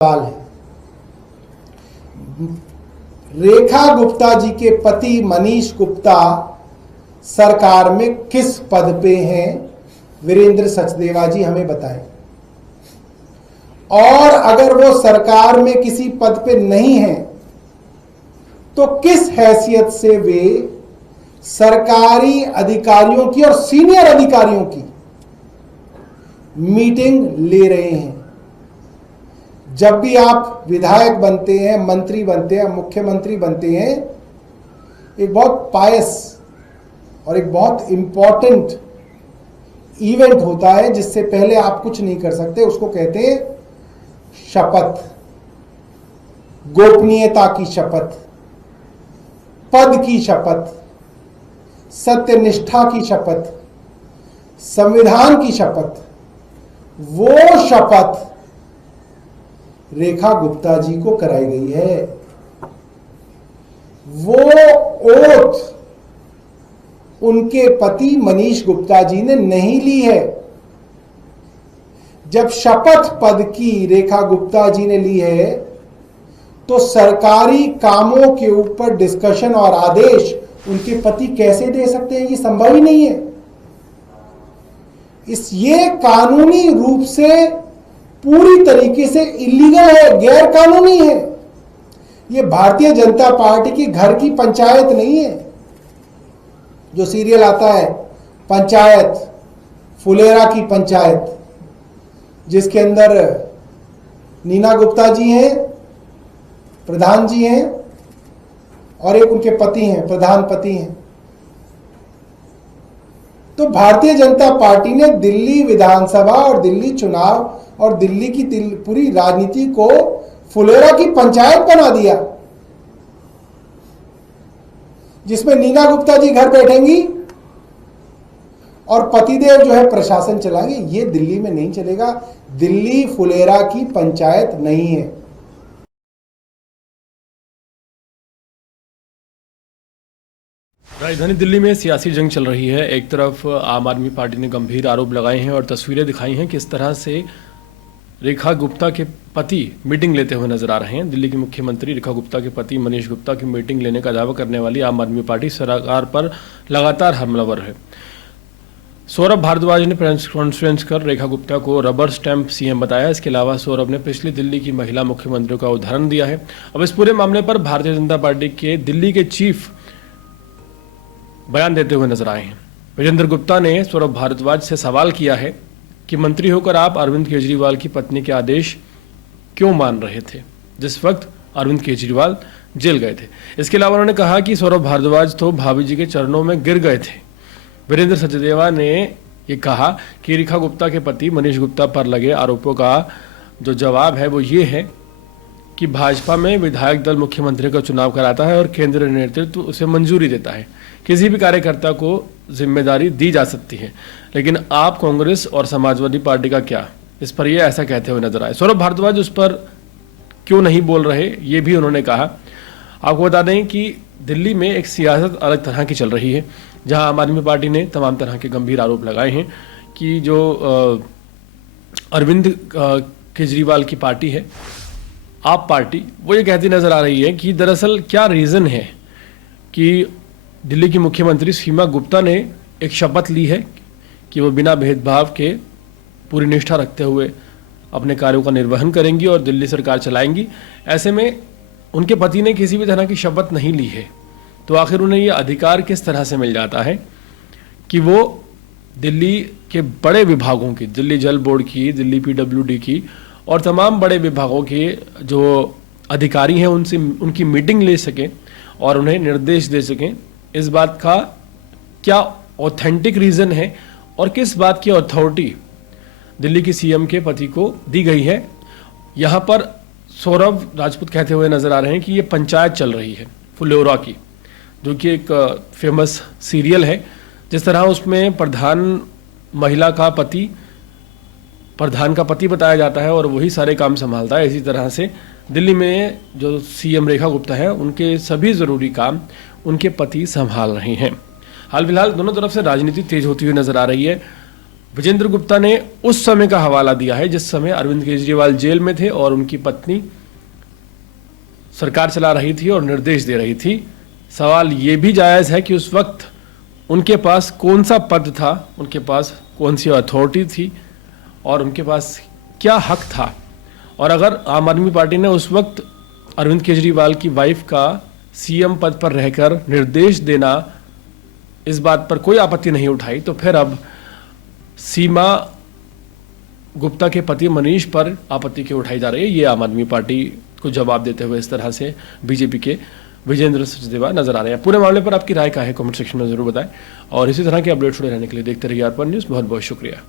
सवाल है। रेखा गुप्ता जी के पति मनीष गुप्ता सरकार में किस पद पे हैं? वीरेंद्र सचदेवा जी हमें बताएं। और अगर वो सरकार में किसी पद पे नहीं है तो किस हैसियत से वे सरकारी अधिकारियों की और सीनियर अधिकारियों की मीटिंग ले रहे हैं? जब भी आप विधायक बनते हैं, मंत्री बनते हैं, मुख्यमंत्री बनते हैं, एक बहुत पायस और एक बहुत इंपॉर्टेंट इवेंट होता है जिससे पहले आप कुछ नहीं कर सकते। उसको कहते हैं शपथ, गोपनीयता की शपथ, पद की शपथ, सत्यनिष्ठा की शपथ, संविधान की शपथ। वो शपथ रेखा गुप्ता जी को कराई गई है। वो ओथ उनके पति मनीष गुप्ता जी ने नहीं ली है। जब शपथ पद की रेखा गुप्ता जी ने ली है तो सरकारी कामों के ऊपर डिस्कशन और आदेश उनके पति कैसे दे सकते हैं? ये संभव ही नहीं है। ये कानूनी रूप से पूरी तरीके से इलीगल है, गैर कानूनी है। ये भारतीय जनता पार्टी की घर की पंचायत नहीं है। जो सीरियल आता है पंचायत, फुलेरा की पंचायत, जिसके अंदर नीना गुप्ता जी हैं, प्रधान जी हैं, और एक उनके पति हैं, प्रधान पति हैं। तो भारतीय जनता पार्टी ने दिल्ली विधानसभा और दिल्ली चुनाव और दिल्ली की पूरी राजनीति को फुलेरा की पंचायत बना दिया, जिसमें नीना गुप्ता जी घर बैठेंगी और पतिदेव जो है प्रशासन चलाएंगे। ये दिल्ली में नहीं चलेगा। दिल्ली फुलेरा की पंचायत नहीं है। राजधानी दिल्ली में सियासी जंग चल रही है। एक तरफ आम आदमी पार्टी ने गंभीर आरोप लगाए हैं और तस्वीरें दिखाई हैं किस तरह से रेखा गुप्ता के पति मीटिंग लेते हुए नजर आ रहे हैं। दिल्ली की मुख्यमंत्री रेखा गुप्ता के पति मनीष गुप्ता की मीटिंग लेने का दावा करने वाली आम आदमी पार्टी सरकार पर लगातार हमलावर है। सौरभ भारद्वाज ने प्रेस कॉन्फ्रेंस कर रेखा गुप्ता को रबर स्टैंप सीएम बताया। इसके अलावा सौरभ ने पिछली दिल्ली की महिला मुख्यमंत्रियों का उदाहरण दिया है। अब इस पूरे मामले पर भारतीय जनता पार्टी के दिल्ली के चीफ बयान देते हुए नजर आए हैं। वीरेंद्र गुप्ता ने सौरभ भारद्वाज से सवाल किया है कि मंत्री होकर आप अरविंद केजरीवाल की पत्नी के आदेश क्यों मान रहे थे जिस वक्त अरविंद केजरीवाल जेल गए थे। इसके अलावा उन्होंने कहा कि सौरभ भारद्वाज तो भाभी जी के चरणों में गिर गए थे। वीरेंद्र सचदेवा ने ये कहा कि रेखा गुप्ता के पति मनीष गुप्ता पर लगे आरोपों का जो जवाब है वो ये है कि भाजपा में विधायक दल मुख्यमंत्री का चुनाव कराता है और केंद्रीय नेतृत्व उसे मंजूरी देता है। किसी भी कार्यकर्ता को जिम्मेदारी दी जा सकती है, लेकिन आप कांग्रेस और समाजवादी पार्टी का क्या? इस पर ये ऐसा कहते हुए नजर आए। सौरभ भारद्वाज उस पर क्यों नहीं बोल रहे, ये भी उन्होंने कहा। आपको बता दें कि दिल्ली में एक सियासत अलग तरह की चल रही है, जहां आम आदमी पार्टी ने तमाम तरह के गंभीर आरोप लगाए हैं कि जो अरविंद केजरीवाल की पार्टी है, आप पार्टी, वो ये कहती नजर आ रही है कि दरअसल क्या रीज़न है कि दिल्ली की मुख्यमंत्री सीमा गुप्ता ने एक शपथ ली है कि वो बिना भेदभाव के पूरी निष्ठा रखते हुए अपने कार्यों का निर्वहन करेंगी और दिल्ली सरकार चलाएंगी। ऐसे में उनके पति ने किसी भी तरह की शपथ नहीं ली है, तो आखिर उन्हें ये अधिकार किस तरह से मिल जाता है कि वो दिल्ली के बड़े विभागों की, दिल्ली जल बोर्ड की, दिल्ली PWD की और तमाम बड़े विभागों के जो अधिकारी हैं उनसे उनकी मीटिंग ले सकें और उन्हें निर्देश दे सकें? इस बात का क्या ऑथेंटिक रीज़न है और किस बात की अथॉरिटी दिल्ली की सीएम के पति को दी गई है? यहाँ पर सौरभ राजपूत कहते हुए नजर आ रहे हैं कि ये पंचायत चल रही है फुलेरा की, जो कि एक फेमस सीरियल है। जिस तरह उसमें प्रधान का पति बताया जाता है और वही सारे काम संभालता है, इसी तरह से दिल्ली में जो सीएम रेखा गुप्ता है उनके सभी ज़रूरी काम उनके पति संभाल रहे हैं। हाल फिलहाल दोनों तरफ से राजनीति तेज होती हुई नजर आ रही है। विजेंद्र गुप्ता ने उस समय का हवाला दिया है जिस समय अरविंद केजरीवाल जेल में थे और उनकी पत्नी सरकार चला रही थी और निर्देश दे रही थी। सवाल यह भी जायज है कि उस वक्त उनके पास कौन सा पद था, उनके पास कौन सी अथॉरिटी थी और उनके पास क्या हक था। और अगर आम आदमी पार्टी ने उस वक्त अरविंद केजरीवाल की वाइफ का सीएम पद पर रहकर निर्देश देना, इस बात पर कोई आपत्ति नहीं उठाई, तो फिर अब सीमा गुप्ता के पति मनीष पर आपत्ति क्यों उठाई जा रही है। ये आम आदमी पार्टी को जवाब देते हुए इस तरह से बीजेपी के विजेंद्र सचदेवा नजर आ रहे हैं। पूरे मामले पर आपकी राय क्या है, कमेंट सेक्शन में जरूर बताएं और इसी तरह के अपडेट जुड़े रहने के लिए देखते रहिए अर्पण न्यूज़। बहुत बहुत शुक्रिया।